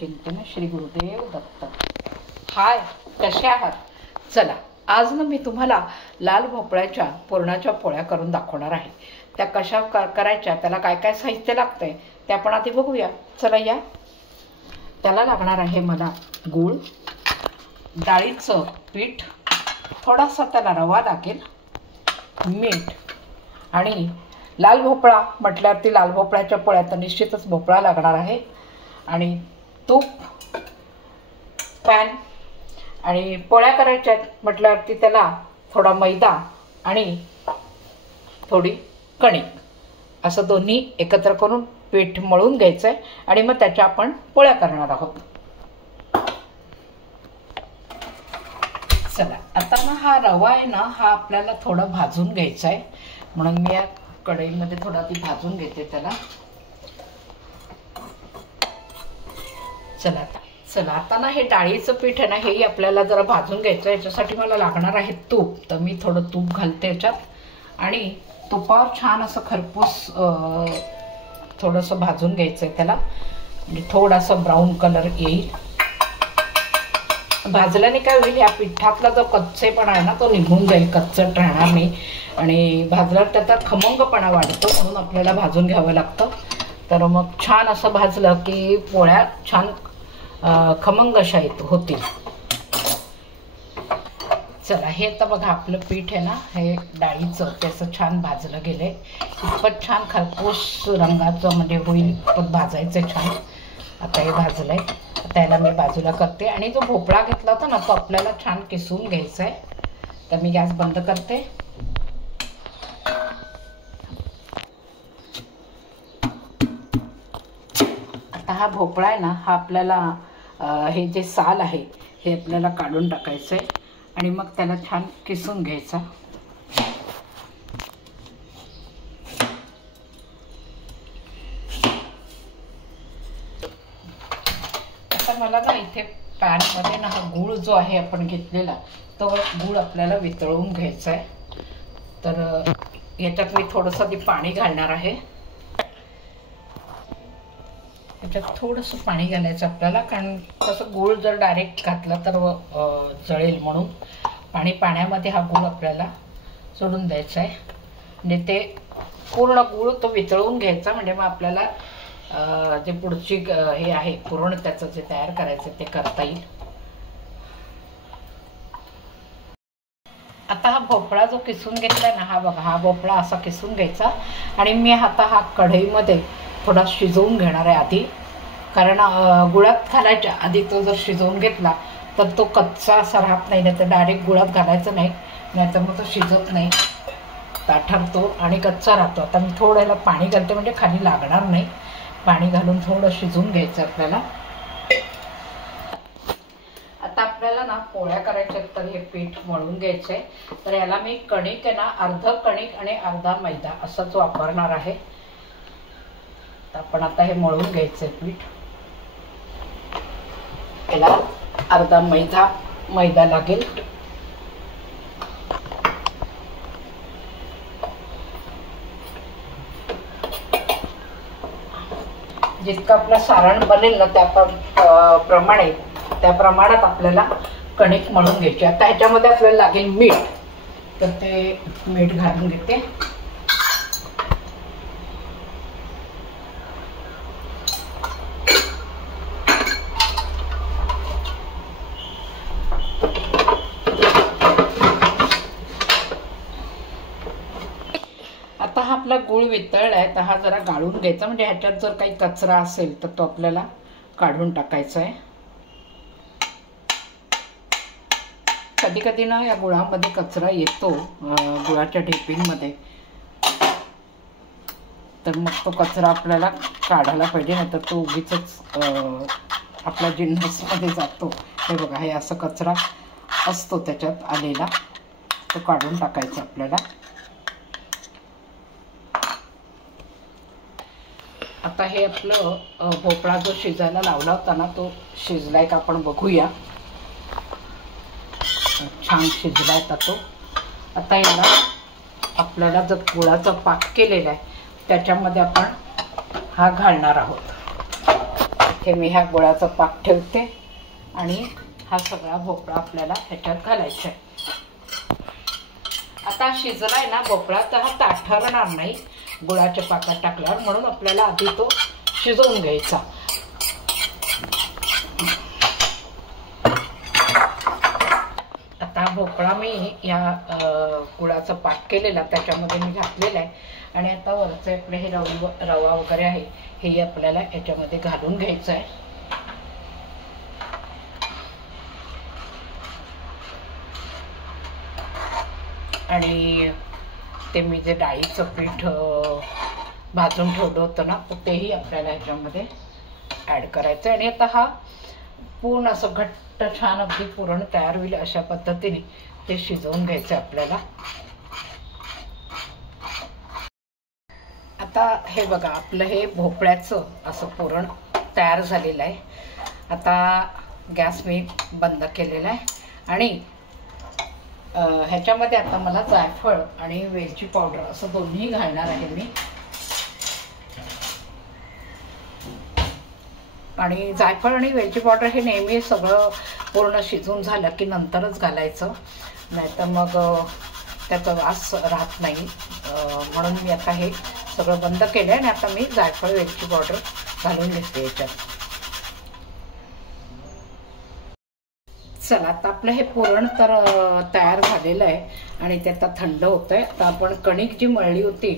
चिंतन श्री गुरुदेव दत्त। हाय, कसे आहात? चला, आज ना मी तुम्हाला लाल भोपळ्याच्या पुरणाच्या पोळ्या करून दाखवणार आहे। त्या कशा करायच्या, त्याला काय काय साहित्य लागतंय ते आपण आधी बघूया। चला या। त्याला लागणार आहे मला गूळ, डाळीचं पीठ, थोडासा त्याला रवा लागेल, मीठ आणि लाल भोपळा म्हटल्यावरती लाल भोपळ्याच्या पोळ्या तर निश्चितच भोपळा लागणार आहे, आणि तूप, पॅन, आणि पोळ्या करायच्या म्हटल्यावरती त्याला थोडा मैदा आणि थोडी कणिक असं दोन्ही एकत्र करून पीठ मळून घ्यायचं आहे, आणि मग त्याच्या आपण पोळ्या करणार आहोत। चला, आता ना हा रवा आहे ना, हा आपल्याला थोडा भाजून घ्यायचा आहे, म्हणून मी या कढईमध्ये थोडा ती भाजून घेते त्याला। चला आता ना हे डाळीचं पीठ आहे ना, हेही आपल्याला जरा भाजून घ्यायचं। याच्यासाठी मला लागणार आहे तूप, तर मी थोडं तूप घालते याच्यात, आणि तुपावर छान असं खरपूस थोडंसं भाजून घ्यायचं आहे त्याला, म्हणजे थोडासा ब्राऊन कलर येईल। भाजल्याने काय होईल, या पिठातला जो कच्चेपणा आहे ना तो निघून जाईल, कच्चट राहणार नाही, आणि भाजल्यावर त्याचा खमंगपणा वाढतो, म्हणून आपल्याला भाजून घ्यावं लागतं। तर मग छान असं भाजलं की पोळ्या छान खमंग अशा होतील। चला, हे आता बघा आपलं पीठ आहे ना, हे डाळीचं त्याचं छान भाजलं गेलंय, इतपत छान खरपूस रंगाचं म्हणजे होईल इतपत भाजायचं छान। आता हे भाजलंय, आता याला मी बाजूला करते, आणि जो भोपळा घेतला होता ना तो आपल्याला छान किसून घ्यायचा आहे। तर मी गॅस बंद करते। आता हा भोपळा आहे ना, हा आपल्याला हे जे साल आहे हे आपल्याला काढून टाकायचं आहे, आणि मग त्याला छान किसून घ्यायचा। आता मला ना इथे पॅनमध्ये ना हा गूळ जो आहे आपण घेतलेला तो गूळ आपल्याला वितळवून घ्यायचा आहे। तर याच्यात मी थोडंसं पाणी घालणार आहे, याच्यात थोडंसं पाणी घालायचं आपल्याला, कारण तसं गूळ जर डायरेक्ट घातला तर जळेल, म्हणून पाण्यामध्ये हा गूळ आपल्याला सोडून द्यायचा आहे, म्हणजे ते पूर्ण गूळ तो वितळवून घ्यायचा, म्हणजे मग आपल्याला जे पुढची हे आहे पुरण त्याचं जे तयार करायचं ते करता येईल। आता हा भोपळा जो किसून घेतलाय ना, हा बघा, हा भोपळा असा किसून घ्यायचा, आणि मी आता हा कढईमध्ये थोडा शिजवून घेणार आहे आधी, कारण गुळात घालायच्या आधी तो जर शिजवून घेतला तर तो कच्चा असा राहत नाही, नाही तर डायरेक्ट गुळात घालायचं नाही, नाहीतर मग तो शिजत नाही, ताठरतो आणि कच्चा राहतो। आता मी थोडं याला पाणी घालते, म्हणजे खाली लागणार नाही, पाणी घालून थोडं शिजवून घ्यायचं आपल्याला। आता आपल्याला ना पोळ्या करायच्या, तर हे पीठ मळून घ्यायचं आहे। तर याला मी कणिक आहे ना, अर्ध कणिक आणि अर्धा मैदा असंच वापरणार आहे। तर आपण आता हे मळून घ्यायचं आहे पीठ, याला अर्धा मैदा लागेल। जितकं आपलं सारण बनेल ना त्या प्रमाणात आपल्याला कणिक मळून घ्यायची। आता ह्याच्यामध्ये आपल्याला लागेल मीठ, तर ते मीठ घालून घेते। आता हा आपला गूळ वितळलाय, तर हा जरा गाळून घ्यायचा, म्हणजे ह्याच्यात जर काही कचरा असेल तर तो आपल्याला काढून टाकायचा आहे। कधी कधी ना या गुळामध्ये कचरा येतो, गुळाच्या ढेपींमध्ये, तर मग तो कचरा आपल्याला काढायला पाहिजे, नाही तर तो उगीच आपल्या जिन्नसमध्ये जातो। हे बघा, हे असं कचरा असतो त्याच्यात आलेला, तो काढून टाकायचा आपल्याला। आता हे आपलं भोपळा जो शिजायला लावला होता ना, तो शिजलाय का आपण बघूया। छान शिजलाय तो। आता याला आपल्याला जो गुळाचा पाक केलेला आहे त्याच्यामध्ये आपण हा घालणार आहोत। इथे मी ह्या गुळाचा पाक ठेवते आणि हा सगळा भोपळा आपल्याला ह्याच्यात घालायचा आहे. आता शिजलाय ना भोपळा तर हा ताठरणार नाही गुळाच्या पाकात टाकल्यावर, म्हणून आपल्याला आधी तो शिजवून घ्यायचा. आता भोपळा मी या गुळाचा पाक केलेला त्याच्यामध्ये मी घातलेला आहे आणि आता वरचं आपलं हे रवा वगैरे आहे हे आपल्याला याच्यामध्ये घालून घ्यायचं आहे. आणि ते मी जे डाळीचं पीठ भाजून ठेवलं होतं ना तेही आपल्याला ह्याच्यामध्ये ॲड करायचं आहे. आणि आता हा पूर्ण असं घट्ट छान अगदी पुरण तयार होईल अशा पद्धतीने ते शिजवून घ्यायचं आपल्याला. आता हे बघा आपलं हे भोपळ्याचं असं पुरण तयार झालेलं आहे. आता गॅस मी बंद केलेला आहे आणि ह्याच्यामध्ये आता मला जायफळ आणि वेलची पावडर असं दोन्ही घालणार आहे मी. आणि जायफळ आणि वेलची पावडर हे नेहमी सगळं पूर्ण शिजून झालं की नंतरच घालायचं, नाहीतर मग त्याचा वास राहत नाही. म्हणून मी आता हे सगळं बंद केलं आहे आणि आता मी जायफळ वेलची पावडर घालून घेते याच्यात. चला आता आपलं हे पुरण तर तयार झालेलं आहे आणि ते आता थंड होतं आहे. आता आपण कणिक जी मळली होती,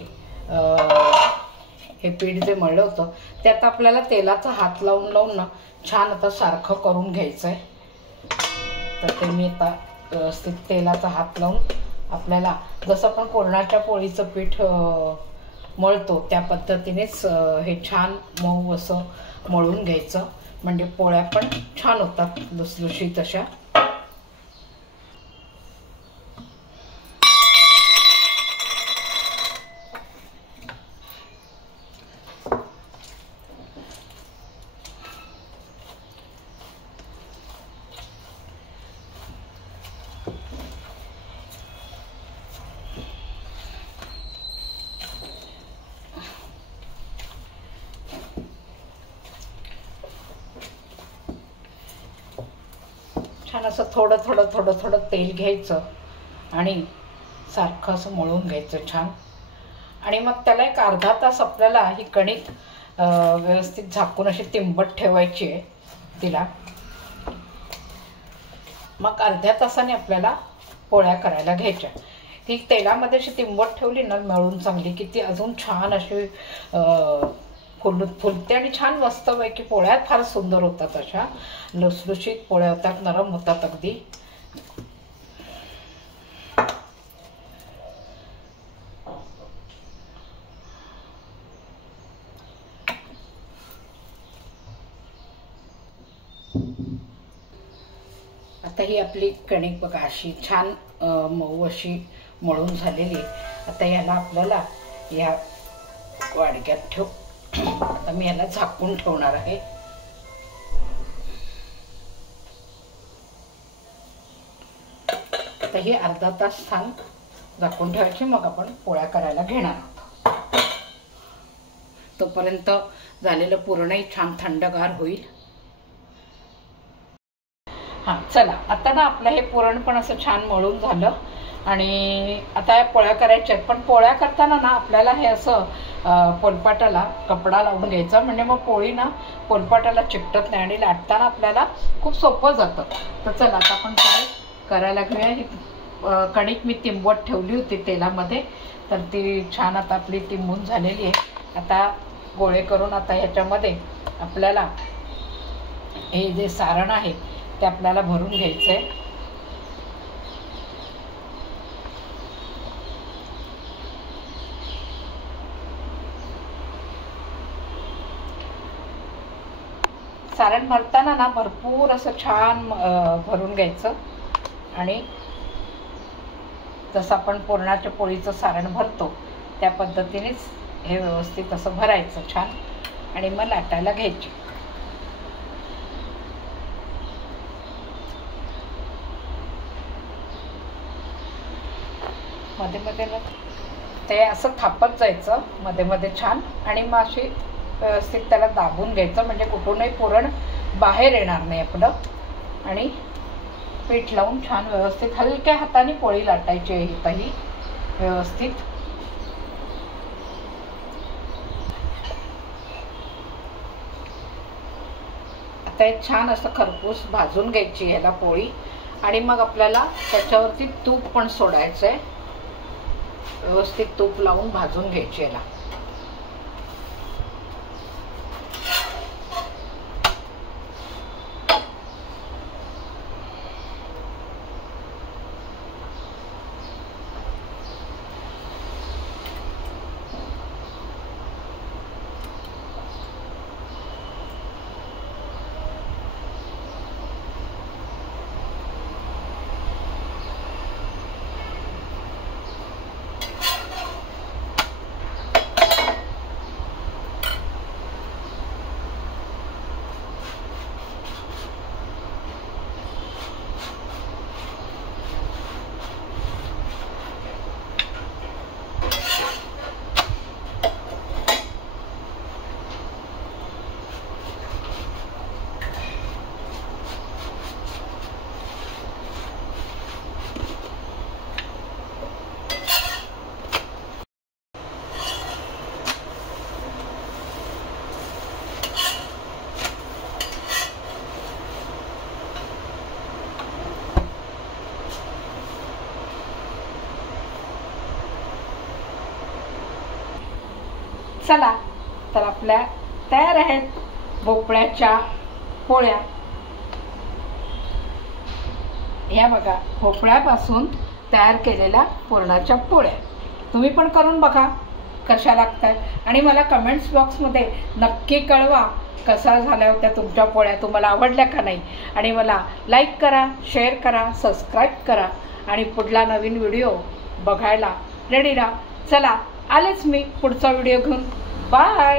हे पीठ जे मळलं होतं ते आता आपल्याला तेलाचा हात लावून लावून ना छान आता सारखं करून घ्यायचं आहे. तर ते मी आता व्यवस्थित तेलाचा हात लावून आपल्याला जसं आपण पुरणाच्या पोळीचं पीठ मळतो त्या पद्धतीनेच हे छान मऊ असं मळून घ्यायचं, म्हणजे पोळ्या पण छान होतात लुसलुशीत अशा. छान असं थोडं थोडं थोडं थोडं तेल घ्यायचं आणि सारखं असं मळून घ्यायचं छान. आणि मग त्याला एक अर्धा तास आपल्याला ही कणिक व्यवस्थित झाकून अशी तिंबट ठेवायची आहे तिला. मग अर्ध्या तासाने आपल्याला पोळ्या करायला घ्यायच्या. ती तेलामध्ये अशी तिंबट ठेवली ना मळून चांगली की ती अजून छान अशी फुलते आणि छान मस्तपैकी पोळ्या फार सुंदर होतात. अशा लुसलुशीत पोळ्या होतात, नरम होतात अगदी. आता ही आपली कणिक बघा अशी छान मऊ अशी मळून झालेली. आता याला आपल्याला या वाडक्यात ठेवू. आता मी याला झाकून ठेवणार आहे. आता ही अर्धा तास छान झाकून ठेवायची, मग आपण पोळ्या करायला घेणार आहोत. तोपर्यंत झालेलं पुरणही छान थंडगार होईल. हां चला आता ना आपलं हे पुरण पण असं छान मळून झालं आणि आता या पोळ्या करायच्या आहेत. पण पोळ्या करताना ना आपल्याला हे असं पोलपाटाला कपडा लावून घ्यायचा, म्हणजे मग पोळी ना पोलपाटाला चिकटत नाही आणि लाटताना आपल्याला खूप सोपं जातं. तर चला आता आपण काय करायला घेऊया. ही कणिक मी तिंबट ठेवली होती तेलामध्ये, तर ती छान आता आपली तिंबून झालेली आहे. आता गोळे करून आता ह्याच्यामध्ये आपल्याला हे जे सारण आहे ते आपल्याला भरून घ्यायचं आहे. सारण भरताना ना भरपूर असं छान भरून घ्यायचं आणि जसं आपण पुरणाच्या पोळीचं सारण भरतो त्या पद्धतीनेच हे व्यवस्थित असं भरायचं छान आणि मग लाटायला घ्यायची. मध्ये मध्ये ते असं थापत जायचं मध्ये मध्ये छान आणि मग अशी व्यवस्थित त्याला दाबून घ्यायचं, म्हणजे कुठूनही पुरण बाहेर येणार नाही आपलं. आणि पीठ लावून छान व्यवस्थित हलक्या हाताने पोळी लाटायची आहे इथंही व्यवस्थित. आता एक छान असं खरपूस भाजून घ्यायची ह्याला पोळी. आणि मग आपल्याला त्याच्यावरती तूप पण सोडायचं आहे. व्यवस्थित तूप लावून भाजून घ्यायची याला. चला तर आपल्या तयार आहेत भोपळ्याच्या पोळ्या. ह्या बघा भोपळ्यापासून तयार केलेल्या पुरणाच्या पोळ्या. तुम्ही पण करून बघा कशा लागतात आणि मला कमेंट्स बॉक्समध्ये नक्की कळवा कसा झाल्या होत्या तुमच्या पोळ्या, तुम्हाला आवडल्या का नाही. आणि मला लाईक करा, शेअर करा, सबस्क्राईब करा आणि पुढला नवीन व्हिडिओ बघायला रेडी राहा. चला आलेच मी पुढचा व्हिडिओ घेऊन. बाय.